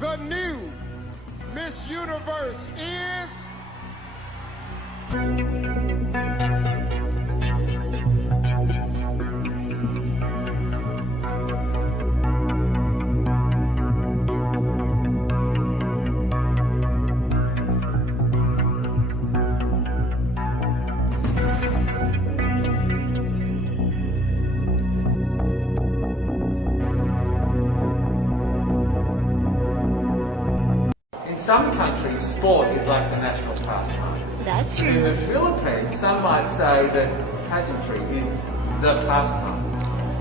The new Miss Universe is... In some countries, sport is like the national pastime. That's In true. the Philippines, some might say that pageantry is the pastime.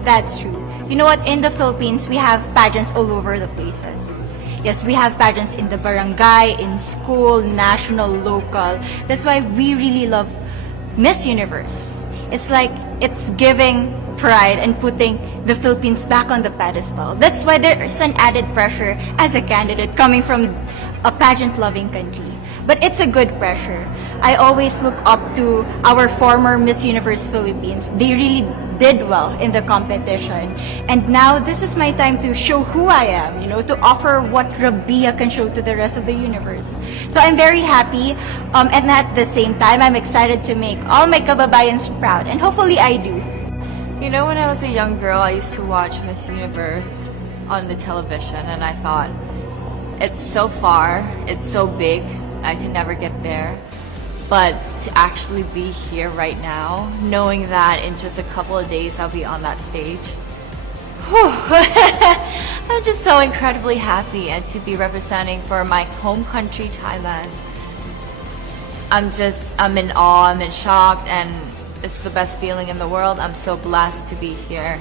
That's true. You know what? In the Philippines, we have pageants all over the places. Yes, we have pageants in the barangay, in school, national, local. That's why we really love Miss Universe. It's like it's giving pride and putting the Philippines back on the pedestal. That's why there's an added pressure as a candidate coming from a pageant-loving country. But it's a good pressure. I always look up to our former Miss Universe Philippines. They really did well in the competition. And now this is my time to show who I am, to offer what Rabiya can show to the rest of the universe. So I'm very happy, and at the same time, I'm excited to make all my kababayans proud, and hopefully I do. You know, when I was a young girl, I used to watch Miss Universe on the television, and I thought, it's so far, it's so big, I can never get there. But to actually be here right now, knowing that in just a couple of days I'll be on that stage, I'm just so incredibly happy, and to be representing for my home country, Thailand. I'm in awe, I'm in shock, and it's the best feeling in the world. I'm so blessed to be here.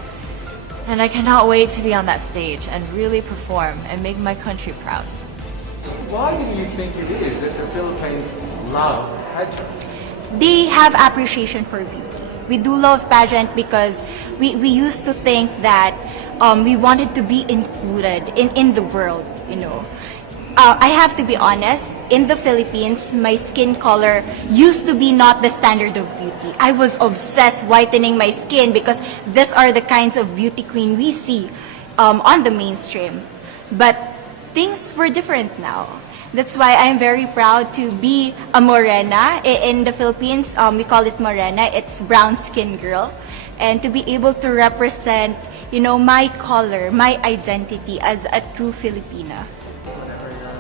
And I cannot wait to be on that stage and really perform and make my country proud. Why do you think it is that the Philippines love pageants? They have appreciation for beauty. We do love pageant because we used to think that we wanted to be included in the world, I have to be honest, in the Philippines, my skin color used to be not the standard of beauty. I was obsessed whitening my skin because these are the kinds of beauty queen we see on the mainstream. But things were different now. That's why I'm very proud to be a morena. In the Philippines, we call it morena. It's brown skin girl. And to be able to represent, my color, my identity as a true Filipina.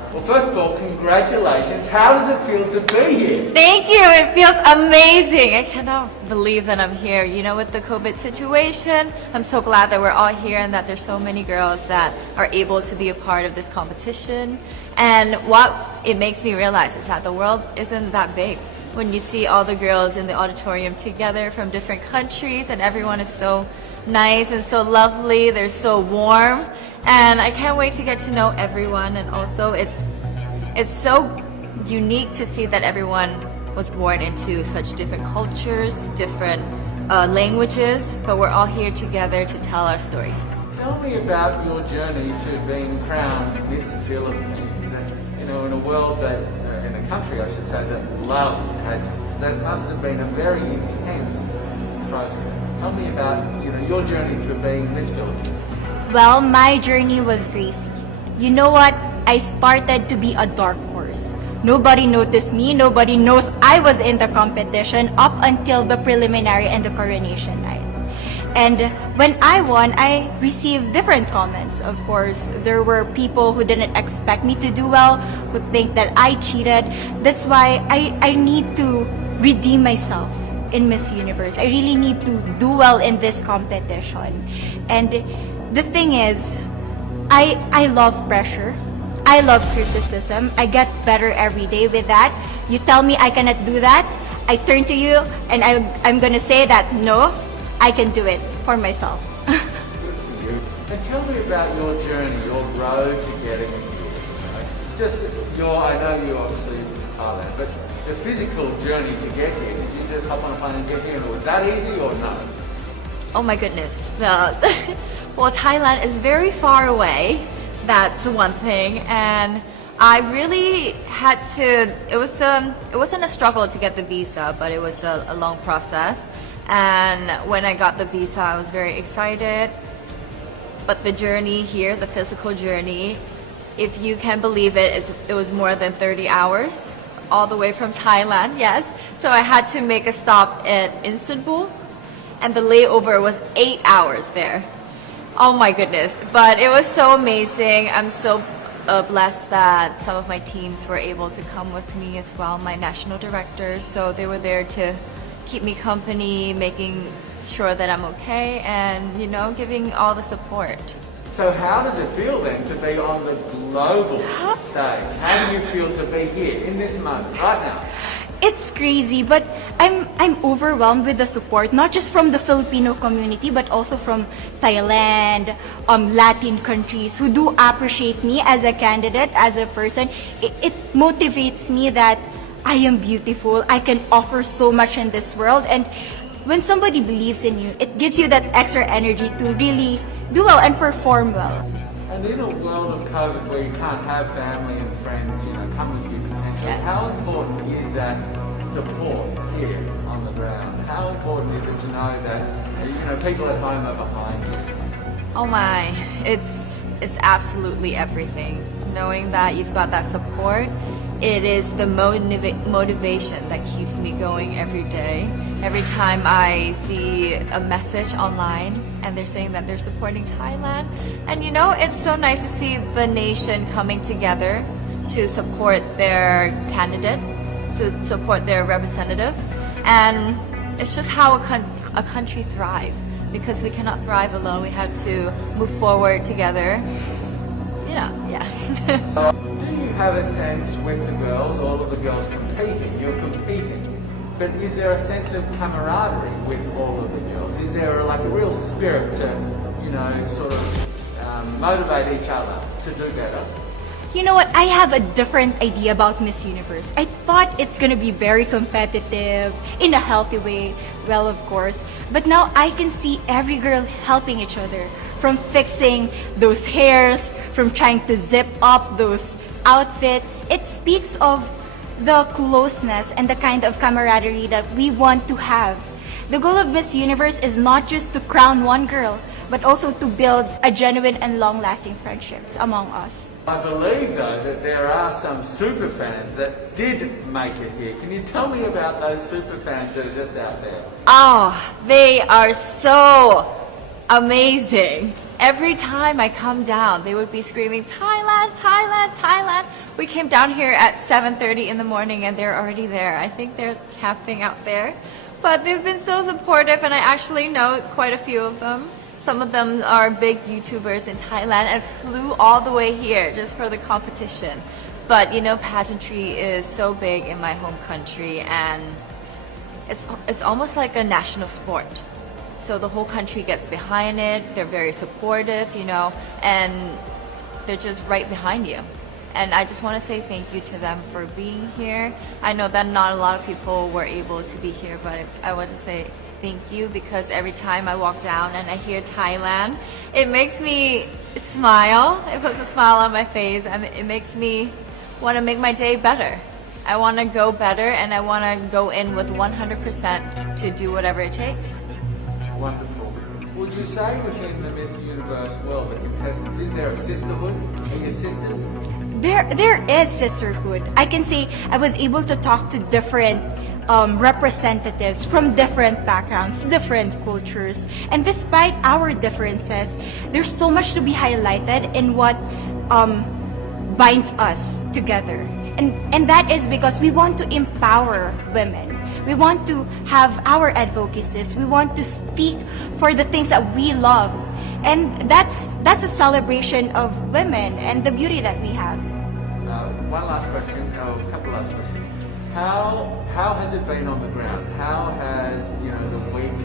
Well, first of all, congratulations. How does it feel to be here? Thank you. It feels amazing. I cannot believe that I'm here. With the COVID situation, I'm so glad that we're all here and that there's so many girls that are able to be a part of this competition. And what it makes me realize is that the world isn't that big. When you see all the girls in the auditorium together from different countries, and everyone is so nice and so lovely, they're so warm. And I can't wait to get to know everyone, and also it's so unique to see that everyone was born into such different cultures, different languages, but we're all here together to tell our stories. Tell me about your journey to being crowned Miss Philippines. In a world that, in a country I should say, that loves pageants, that must have been a very intense process. Tell me about your journey to being Miss Philippines. Well, my journey was crazy. You know what? I started to be a dark horse. Nobody noticed me. Nobody knows I was in the competition up until the preliminary and the coronation night. And when I won, I received different comments. Of course, there were people who didn't expect me to do well, who think that I cheated. That's why I need to redeem myself in Miss Universe. I really need to do well in this competition. And the thing is, I love pressure. I love criticism. I get better every day with that. You tell me I cannot do that, I turn to you and I'm gonna say that no, I can do it for myself. Good for you. And tell me about your journey, your road to getting here. I know you obviously was Thailand, but the physical journey to get here, did you just hop on a plane and get here? Was that easy or no? Oh my goodness. Well, Thailand is very far away. That's one thing. And I really had to, it wasn't a struggle to get the visa, but it was a long process. And when I got the visa, I was very excited. But the journey here, the physical journey, If you can believe it, it was more than 30 hours, all the way from Thailand, yes. So I had to make a stop at Istanbul, and the layover was 8 hours there. Oh my goodness. But it was so amazing. I'm so blessed that some of my teams were able to come with me as well, my national directors. So they were there to keep me company, making sure that I'm okay, and giving all the support. So how does it feel then to be on the global stage? How do you feel to be here in this moment, right now? It's crazy, but I'm overwhelmed with the support, not just from the Filipino community, but also from Thailand, Latin countries who do appreciate me as a candidate, as a person. It motivates me that I am beautiful, I can offer so much in this world, and when somebody believes in you, it gives you that extra energy to really do well and perform well. And in a world of COVID where you can't have family and friends, come with you potentially, Yes. how important is that support here on the ground? How important is it to know that, people at home are behind you? Oh my, it's absolutely everything. Knowing that you've got that support, it is the motivation that keeps me going every day. Every time I see a message online and they're saying that they're supporting Thailand, and it's so nice to see the nation coming together to support their candidate, to support their representative, and it's just how a country thrives, because we cannot thrive alone. We have to move forward together. Yeah. So, do you have a sense with the girls, all of the girls competing, you're competing, but is there a sense of camaraderie with all of the girls? Is there a real spirit to, sort of motivate each other to do better? You know what? I have a different idea about Miss Universe. I thought it's gonna be very competitive, in a healthy way, well, of course. But now I can see every girl helping each other, from fixing those hairs, from trying to zip up those outfits. It speaks of the closeness and the kind of camaraderie that we want to have. The goal of Miss Universe is not just to crown one girl, but also to build a genuine and long-lasting friendships among us. I believe, though, that there are some super fans that did make it here. Can you tell me about those super fans that are just out there? Oh, they are so amazing. Every time I come down, they would be screaming, Thailand, Thailand, Thailand. We came down here at 7:30 in the morning and they're already there. I think they're camping out there. But they've been so supportive, and I actually know quite a few of them. Some of them are big YouTubers in Thailand and flew all the way here just for the competition. But pageantry is so big in my home country, and it's almost like a national sport. So the whole country gets behind it. They're very supportive, and they're just right behind you. And I just want to say thank you to them for being here. I know that not a lot of people were able to be here, but I want to say thank you, because every time I walk down and I hear Thailand, it makes me smile. It puts a smile on my face, and it makes me want to make my day better. I want to go better, and I want to go in with 100% to do whatever it takes. Wonderful. Would you say within the Miss Universe world, the contestants, is there a sisterhood? Are you sisters? There is sisterhood. I can say I was able to talk to different representatives from different backgrounds, different cultures. And despite our differences, there's so much to be highlighted in what binds us together. And that is because we want to empower women. We want to have our advocacies. We want to speak for the things that we love. And that's a celebration of women and the beauty that we have. One last question, a couple last questions. How has it been on the ground? How has the week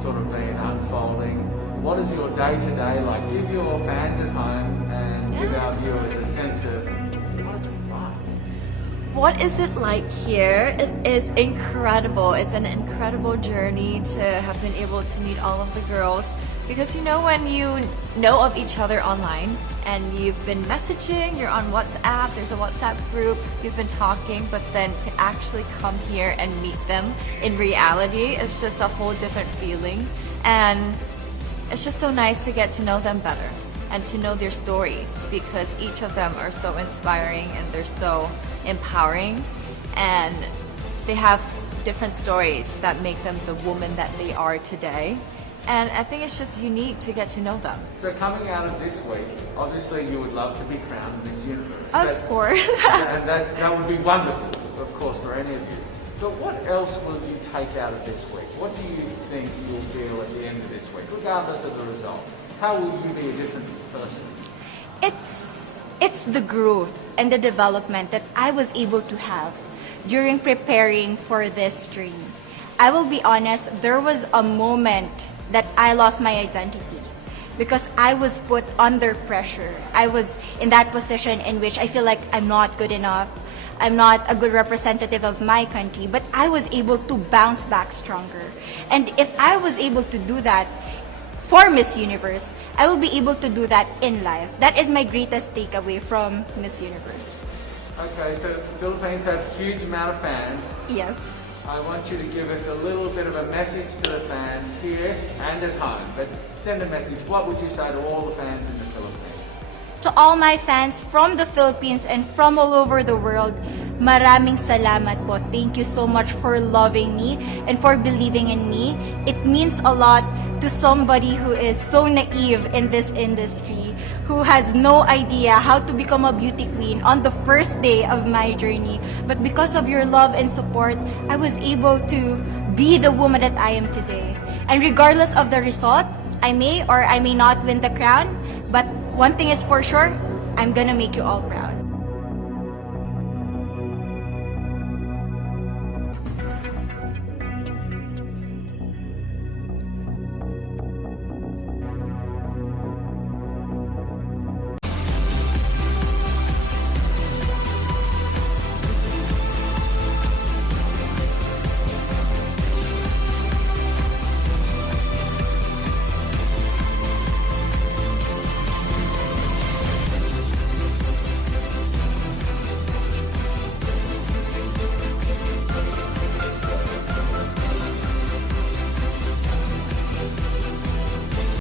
sort of been unfolding? What is your day-to-day like? Give your fans at home and give our viewers a sense of what's it like. What is it like here? It is incredible. It's an incredible journey to have been able to meet all of the girls. Because when you know of each other online and you've been messaging, you're on WhatsApp, there's a WhatsApp group, you've been talking, but then to actually come here and meet them in reality, it's just a whole different feeling. And it's just so nice to get to know them better. and to know their stories, because each of them are so inspiring and they're so empowering, and they have different stories that make them the woman that they are today. And I think it's just unique to get to know them. So coming out of this week, obviously you would love to be crowned Miss Universe. Of course. And that would be wonderful, of course, for any of you. But what else will you take out of this week? What do you think you'll feel at the end of this week, regardless of the result? How will you be a different person? It's the growth and the development that I was able to have during preparing for this journey. I will be honest, there was a moment that I lost my identity because I was put under pressure. I was in that position in which I feel like I'm not good enough. I'm not a good representative of my country, but I was able to bounce back stronger. And if I was able to do that for Miss Universe, I will be able to do that in life. That is my greatest takeaway from Miss Universe. Okay, so the Philippines have a huge amount of fans. Yes. I want you to give us a little bit of a message to the fans here and at home. But send a message. What would you say to all the fans in the Philippines? To all my fans from the Philippines and from all over the world, maraming salamat po. Thank you so much for loving me and for believing in me. It means a lot to somebody who is so naive in this industry, who has no idea how to become a beauty queen on the first day of my journey. But because of your love and support, I was able to be the woman that I am today. And regardless of the result, I may or I may not win the crown, but one thing is for sure, I'm gonna make you all proud.